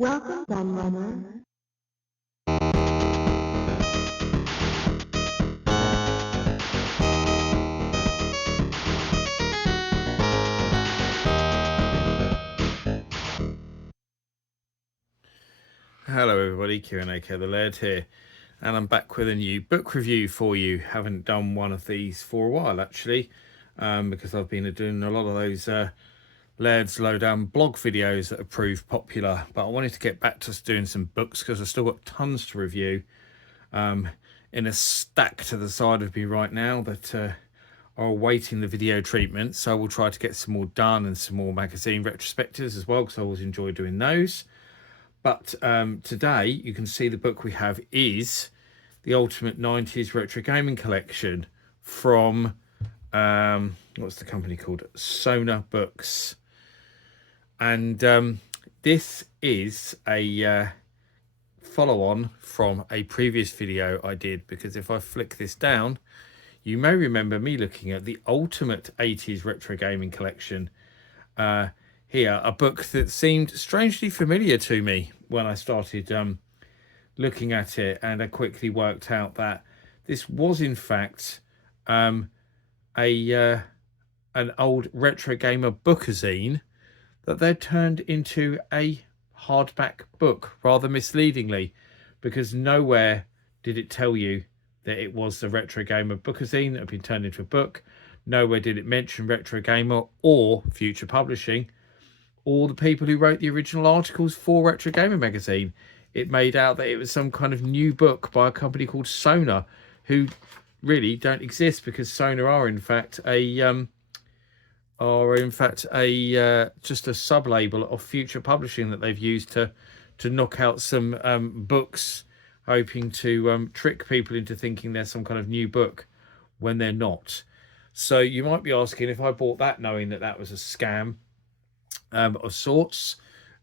Welcome, Gunrunner. Hello everybody, Kieran aka The Laird here, and I'm back with a new book review for you. Haven't done one of these for a while actually, because I've been doing a lot of those Laird's Lowdown blog videos that have proved popular, but I wanted to get back to doing some books because I've still got tons to review in a stack to the side of me right now that are awaiting the video treatment, so we'll try to get some more done and some more magazine retrospectives as well, because I always enjoy doing those. But today you can see the book we have is the Ultimate 90s Retro Gaming Collection from, what's the company called? Sona Books. And this is a follow-on from a previous video I did, because if I flick this down, you may remember me looking at the Ultimate 80s Retro Gaming Collection here, a book that seemed strangely familiar to me when I started looking at it, and I quickly worked out that this was in fact an old retro gamer bookazine that they'd turned into a hardback book, rather misleadingly, because nowhere did it tell you that it was the Retro Gamer bookazine that had been turned into a book. Nowhere did it mention Retro Gamer or Future Publishing, or the people who wrote the original articles for Retro Gamer magazine. It made out that it was some kind of new book by a company called Sona, who really don't exist, because Sona are in fact a just a sub label of Future Publishing that they've used to knock out some books, hoping to trick people into thinking there's some kind of new book when they're not. So you might be asking, if I bought that knowing that that was a scam of sorts,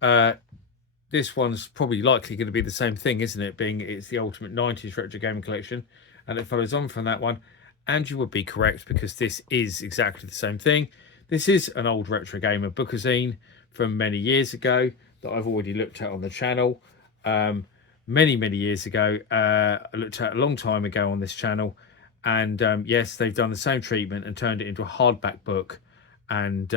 this one's probably likely going to be the same thing, isn't it? Being it's the Ultimate 90s Retro Gaming Collection, and it follows on from that one. And you would be correct, because this is exactly the same thing. This is an old Retro Gamer bookazine from many years ago that I've already looked at on the channel. Many years ago. I looked at a long time ago on this channel, and yes, they've done the same treatment and turned it into a hardback book, and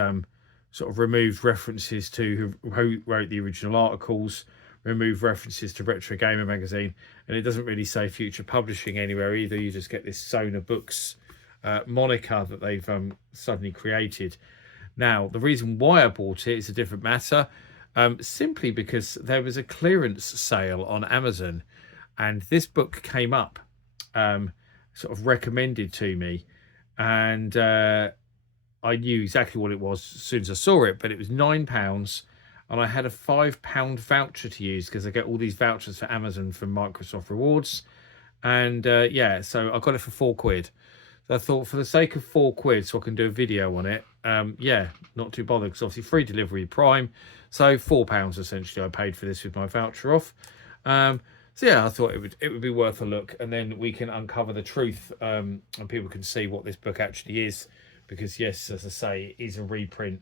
sort of removed references to who wrote the original articles, removed references to Retro Gamer magazine, and it doesn't really say Future Publishing anywhere either. You just get this Sona Books moniker that they've suddenly created. Now, the reason why I bought it is a different matter, simply because there was a clearance sale on Amazon, and this book came up, sort of recommended to me, and I knew exactly what it was as soon as I saw it, but it was £9, and I had a £5 voucher to use, because I get all these vouchers for Amazon from Microsoft Rewards, and yeah, so I got it for £4. So I thought, for the sake of £4, so I can do a video on it, yeah, not too bothered, because obviously free delivery Prime, so £4 essentially I paid for this with my voucher off. So yeah, I thought it would be worth a look, and then we can uncover the truth, and people can see what this book actually is, because yes, as I say, it is a reprint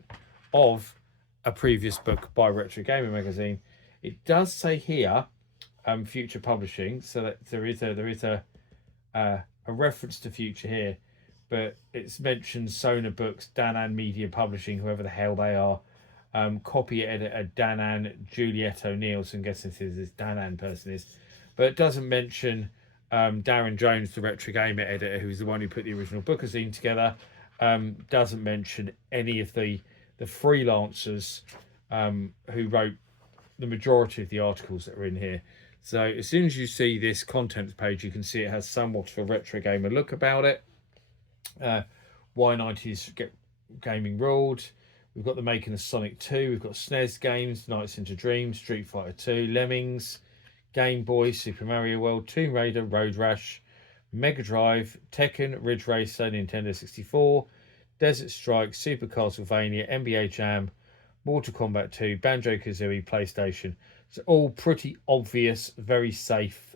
of a previous book by Retro Gamer magazine. It does say here Future Publishing, so that there is a reference to Future here, but it's mentioned Sona Books, Danan Media Publishing, whoever the hell they are, copy editor Danan Juliet O'Neill, so I'm guessing this Danan person is, but it doesn't mention Darren Jones, the Retro Gamer editor, who's the one who put the original bookazine together. Doesn't mention any of the freelancers who wrote the majority of the articles that are in here. So as soon as you see this contents page, you can see it has somewhat of a retro gamer look about it. Why 90s Gaming Ruled. We've got the making of Sonic 2. We've got SNES games, Nights into Dreams, Street Fighter 2, Lemmings, Game Boy, Super Mario World, Tomb Raider, Road Rash, Mega Drive, Tekken, Ridge Racer, Nintendo 64, Desert Strike, Super Castlevania, NBA Jam, Mortal Kombat 2, Banjo-Kazooie, PlayStation. It's all pretty obvious, very safe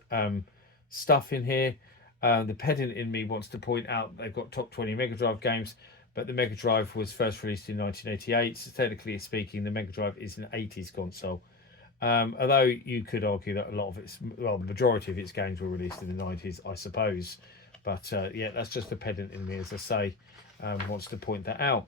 stuff in here. The pedant in me wants to point out they've got top 20 Mega Drive games, but the Mega Drive was first released in 1988, so technically speaking, the Mega Drive is an 80s console. Although you could argue that a lot of its, well, the majority of its games were released in the 90s, I suppose. But yeah, that's just the pedant in me, as I say, wants to point that out.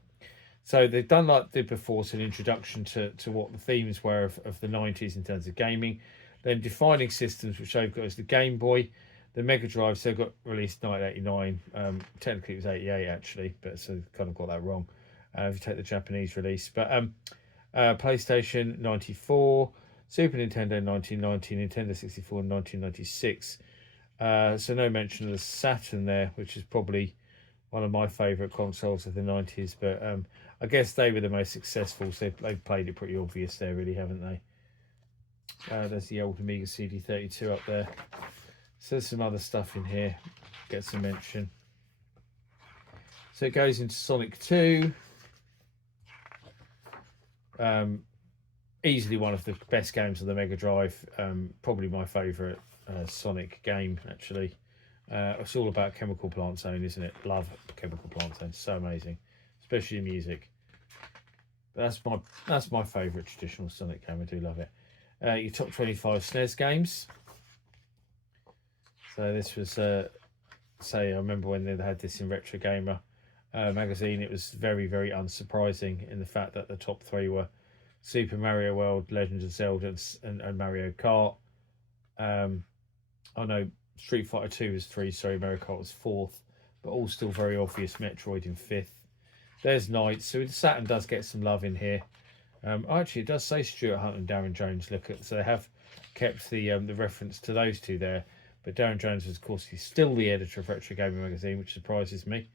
So they've done like they did before, so an introduction to what the themes were of the 90s in terms of gaming. Then defining systems, which they've got as the Game Boy, the Mega Drive, so got released 1989. Technically it was 88 actually, but so kind of got that wrong if you take the Japanese release. But PlayStation 94, Super Nintendo 1990, Nintendo 64 1996. So no mention of the Saturn there, which is probably one of my favourite consoles of the 90s. But I guess they were the most successful, so they've played it pretty obvious there, really, haven't they? There's the old Amiga CD32 up there. So there's some other stuff in here, gets a mention. So it goes into Sonic 2. Easily one of the best games of the Mega Drive. Probably my favourite Sonic game, actually. It's all about Chemical Plant Zone, isn't it? Love Chemical Plant Zone, so amazing, especially music. But that's my favourite traditional Sonic game. I do love it. Your top 25 SNES games. So this was, say, I remember when they had this in Retro Gamer magazine. It was very, very unsurprising in the fact that the top 3 were Super Mario World, Legend of Zelda, and Mario Kart. I know Street Fighter 2 was 3, sorry, Mario Kart was 4th, but all still very obvious. Metroid in 5th. There's Knights, so Saturn does get some love in here. Actually, it does say Stuart Hunt and Darren Jones. Look at, so they have kept the reference to those two there. But Darren Jones, of course, he's still the editor of Retro Gaming magazine, which surprises me,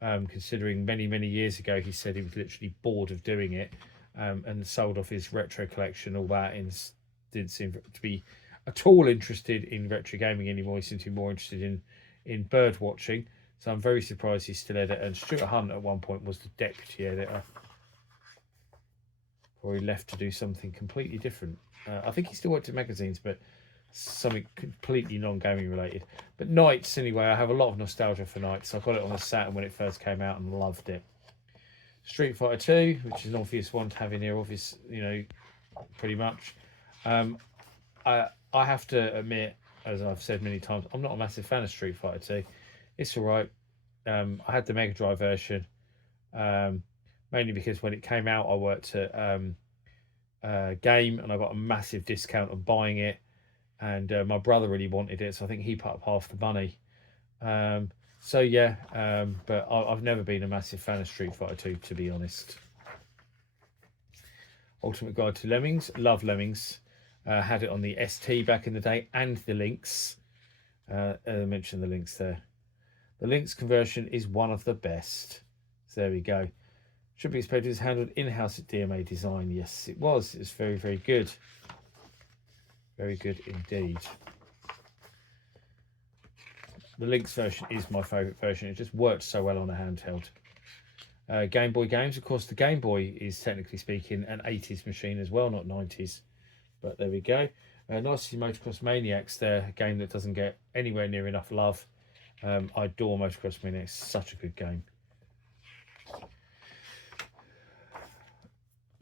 considering many, many years ago he said he was literally bored of doing it, and sold off his retro collection, all that, and didn't seem to be at all interested in retro gaming anymore. He seemed to be more interested in bird watching. So I'm very surprised he's still editor. And Stuart Hunt at one point was the deputy editor, or he left to do something completely different. I think he still worked in magazines, but something completely non-gaming related. But Knights, anyway, I have a lot of nostalgia for Knights. I got it on the Saturn when it first came out and loved it. Street Fighter 2, which is an obvious one to have in here, obvious, you know, pretty much. I have to admit, as I've said many times, I'm not a massive fan of Street Fighter 2. It's all right. I had the Mega Drive version, mainly because when it came out, I worked at Game, and I got a massive discount on buying it. And my brother really wanted it, so I think he put up half the money. So yeah, but I've never been a massive fan of Street Fighter 2, to be honest. Ultimate Guide to Lemmings, love Lemmings. Had it on the ST back in the day, and the Lynx. I mentioned the Lynx there. The Lynx conversion is one of the best. So there we go. Should be expected is handled in-house at DMA Design. Yes, it was. It's very, very good. Very good indeed. The Lynx version is my favourite version. It just works so well on a handheld. Game Boy games. Of course, the Game Boy is, technically speaking, an 80s machine as well, not 90s. But there we go. Nicely Motocross Maniacs there. A game that doesn't get anywhere near enough love. I adore Motocross Maniacs. Such a good game.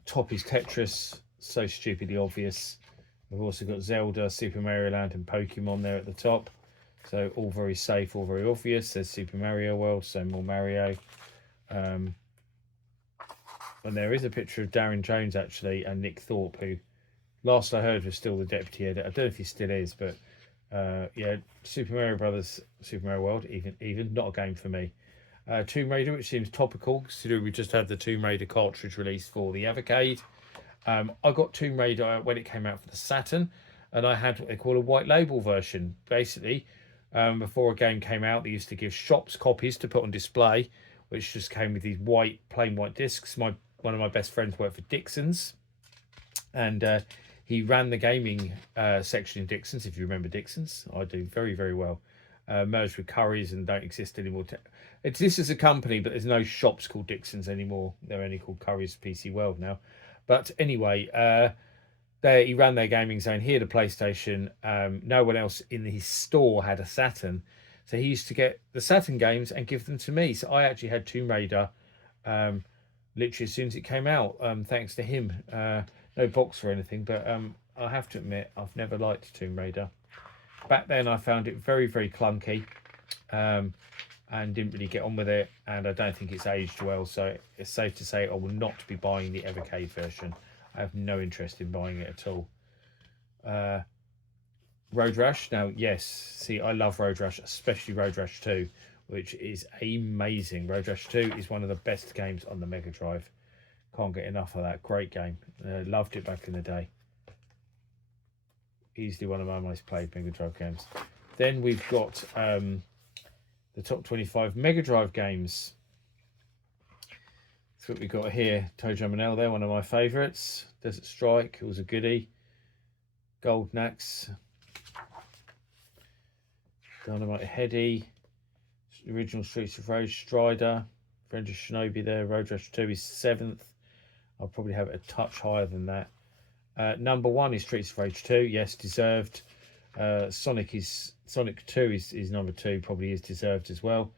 Top is Tetris. So stupidly obvious. We've also got Zelda, Super Mario Land, and Pokemon there at the top. So all very safe, all very obvious. There's Super Mario World, so more Mario. And there is a picture of Darren Jones, actually, and Nick Thorpe, who last I heard was still the deputy editor. I don't know if he still is, but yeah, Super Mario Brothers, Super Mario World, even not a game for me. Tomb Raider, which seems topical, considering we just had the Tomb Raider cartridge released for the Avocade. I got Tomb Raider when it came out for the Saturn, and I had what they call a white label version. Basically, before a game came out, they used to give shops copies to put on display, which just came with these plain white discs. One of my best friends worked for Dixon's, and he ran the gaming section in Dixon's. If you remember Dixon's, I do very, very well. Merged with Curry's and don't exist anymore. It exists as a company, but there's no shops called Dixon's anymore. They're only called Curry's PC World now. But anyway, he ran their gaming zone. He had a PlayStation. No one else in his store had a Saturn. So he used to get the Saturn games and give them to me. So I actually had Tomb Raider literally as soon as it came out, thanks to him. No box or anything, but I have to admit, I've never liked Tomb Raider. Back then, I found it very, very clunky, and didn't really get on with it. And I don't think it's aged well. So it's safe to say I will not be buying the Evercade version. I have no interest in buying it at all. Road Rash. Now, yes, see, I love Road Rash, especially Road Rash 2, which is amazing. Road Rash 2 is one of the best games on the Mega Drive. Can't get enough of that. Great game. Loved it back in the day. Easily one of my most played Mega Drive games. Then we've got the top 25 Mega Drive games. That's what we got here. Toe Jam and L, they're one of my favourites. Desert Strike, it was a goodie. Golden Axe. Dynamite Heady. Original Streets of Rage, Strider. Friend of Shinobi there. Road Rash 2 is 7th. I'll probably have it a touch higher than that. Number 1 is Streets of Rage 2. Yes, deserved. Sonic 2 is number 2. Probably is deserved as well.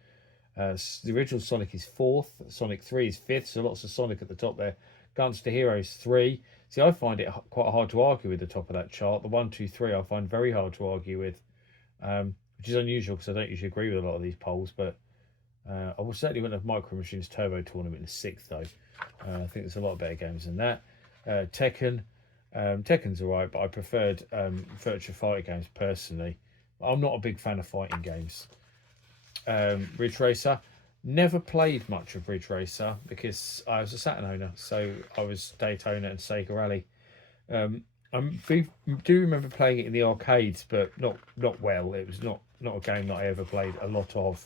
The original Sonic is 4th. Sonic 3 is 5th. So lots of Sonic at the top there. Gunstar Heroes 3. See, I find it quite hard to argue with the top of that chart. The 1, 2, 3 I find very hard to argue with. Which is unusual because I don't usually agree with a lot of these polls, but I will certainly wouldn't have Micro Machines Turbo Tournament in 6th though. I think there's a lot of better games than that. Tekken. Tekken's alright, but I preferred Virtua Fighter games personally. I'm not a big fan of fighting games. Ridge Racer. Never played much of Ridge Racer because I was a Saturn owner, so I was Daytona and Sega Rally. I do remember playing it in the arcades, but not well. It was not a game that I ever played a lot of.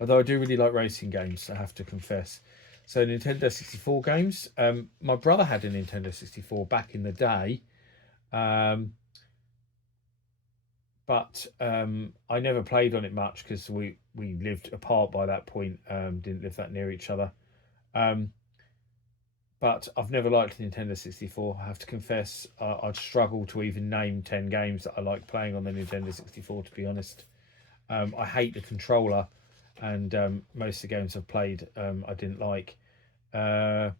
Although I do really like racing games, I have to confess. So Nintendo 64 games. My brother had a Nintendo 64 back in the day. But I never played on it much because we lived apart by that point. Didn't live that near each other. But I've never liked Nintendo 64. I have to confess, I'd struggle to even name 10 games that I like playing on the Nintendo 64, to be honest. I hate the controller, and most of the games I've played I didn't like. I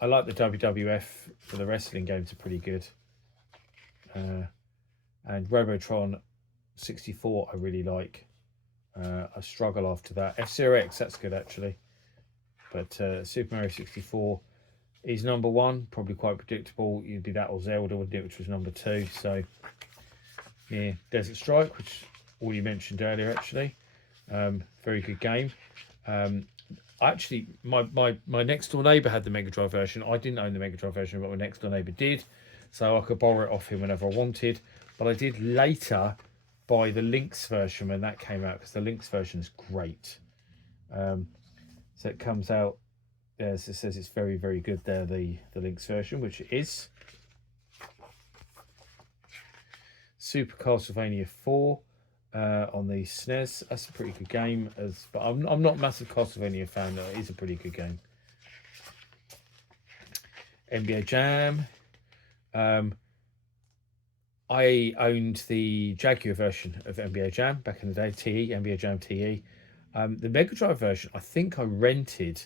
like the WWF, for the wrestling games are pretty good. And Robotron 64 I really like. I struggle after that. F-Zero X, that's good actually. But Super Mario 64 is number 1, probably quite predictable. You'd be that or Zelda, wouldn't it, which was number 2. So yeah, Desert Strike, which already mentioned earlier actually. Very good game. Actually, my next door neighbour had the Mega Drive version. I didn't own the Mega Drive version, but my next door neighbour did, so I could borrow it off him whenever I wanted. But I did later buy the Lynx version when that came out, because the Lynx version is great. So it comes out, as it says, it's very, very good there, the Lynx version, which it is. Super Castlevania 4 on the SNES. That's a pretty good game, but I'm not a massive Castlevania fan, though. It is a pretty good game. NBA Jam. I owned the Jaguar version of NBA Jam back in the day, TE, NBA Jam TE. The Mega Drive version, I think I rented,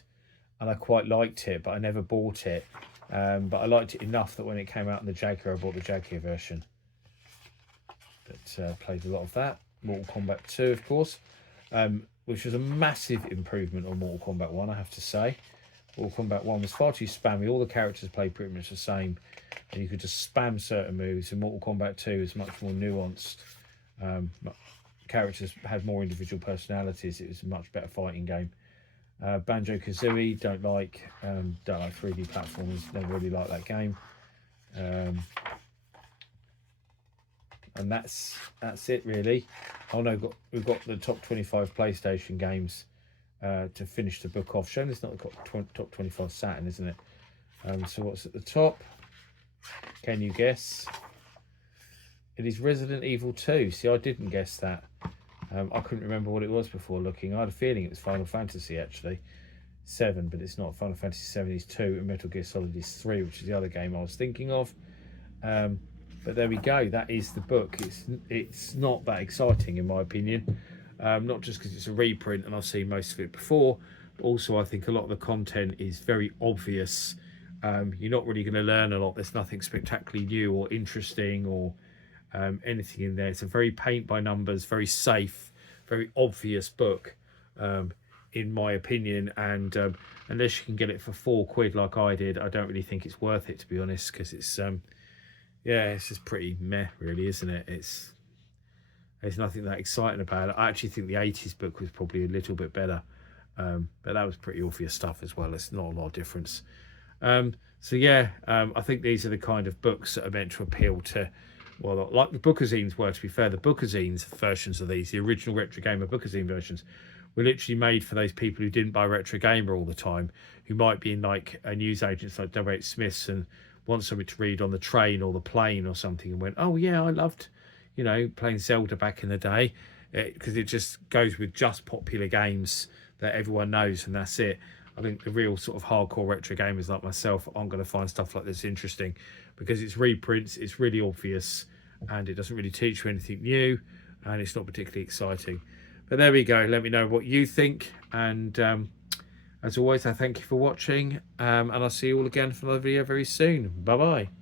and I quite liked it, but I never bought it. But I liked it enough that when it came out in the Jaguar, I bought the Jaguar version. But played a lot of that. Mortal Kombat 2, of course, which was a massive improvement on Mortal Kombat 1, I have to say. Mortal Kombat 1 was far too spammy. All the characters played pretty much the same, and you could just spam certain moves. And Mortal Kombat 2 is much more nuanced. Characters had more individual personalities. It was a much better fighting game. Banjo-Kazooie, don't like 3D platformers. Never really liked that game. And that's it really. Oh no, we've got the top 25 PlayStation games to finish the book off. Shame it's not the top 25 Saturn, isn't it? So what's at the top? Can you guess? It is Resident Evil 2. See, I didn't guess that. I couldn't remember what it was before looking. I had a feeling it was Final Fantasy actually 7, but it's not. Final Fantasy 7 is 2 and Metal Gear Solid is 3, which is the other game I was thinking of. But there we go. That is the book. It's not that exciting in my opinion. Not just because it's a reprint and I've seen most of it before, but also I think a lot of the content is very obvious You're not really going to learn a lot. There's nothing spectacularly new or interesting or anything in there. It's a very paint by numbers, very safe, very obvious book, in my opinion. And unless you can get it for £4 like I did, I don't really think it's worth it, to be honest, because it's yeah, it's just pretty meh, really, isn't it? There's nothing that exciting about it. I actually think the 80s book was probably a little bit better, but that was pretty obvious stuff as well. It's not a lot of difference. So yeah, I think these are the kind of books that are meant to appeal to, well, like the bookazines were, to be fair. The bookazines versions of these, the original Retro Gamer bookazine versions, were literally made for those people who didn't buy Retro Gamer all the time, who might be in like a newsagents like W.H. Smith's and want something to read on the train or the plane or something, and went, oh yeah, I loved, playing Zelda back in the day, because it just goes with just popular games that everyone knows, and that's it. I think the real sort of hardcore retro gamers like myself aren't going to find stuff like this interesting, because it's reprints, it's really obvious, and it doesn't really teach you anything new, and it's not particularly exciting. But there we go. Let me know what you think, and as always, I thank you for watching, and I'll see you all again for another video very soon. Bye bye.